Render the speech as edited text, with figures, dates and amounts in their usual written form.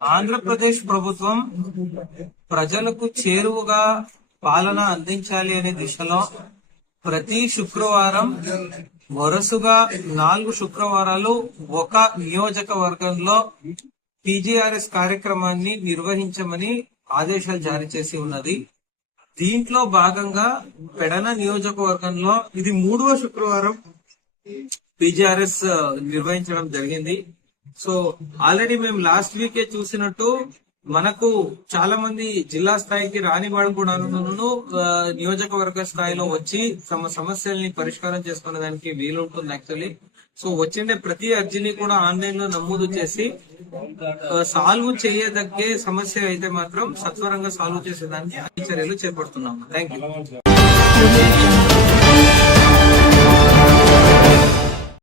ఆంధ్రప్రదేశ్ ప్రభుత్వం ప్రజలకు చేరువగా పాలన అందించాలి అనే దిశలో ప్రతి శుక్రవారం వరుసగా 4 శుక్రవారాలు ఒక నియోజకవర్గంలో పీజీఆర్ఎస్ కార్యక్రమాన్ని నిర్వహించమని ఆదేశాలు జారీ చేసి ఉన్నది. దీంట్లో భాగంగా పెడన నియోజకవర్గంలో ఇది 3వ శుక్రవారం పీజీఆర్ఎస్ నిర్వహించడం జరిగింది. సో ఆల్రెడీ మేము లాస్ట్ వీకే చూసినట్టు మనకు చాలా మంది జిల్లా స్థాయికి రాని వాడు కూడా నియోజకవర్గ స్థాయిలో వచ్చి తమ సమస్యల్ని పరిష్కారం చేసుకునే దానికి వీలుంటుంది యాక్చువల్లీ. సో వచ్చిండే ప్రతి అర్జీని కూడా ఆన్లైన్ లో నమోదు చేసి సాల్వ్ చేయదగ్గే సమస్య అయితే మాత్రం సత్వరంగా సాల్వ్ చేసేదానికి అన్ని చర్యలు చేపడుతున్నాము. Thank you.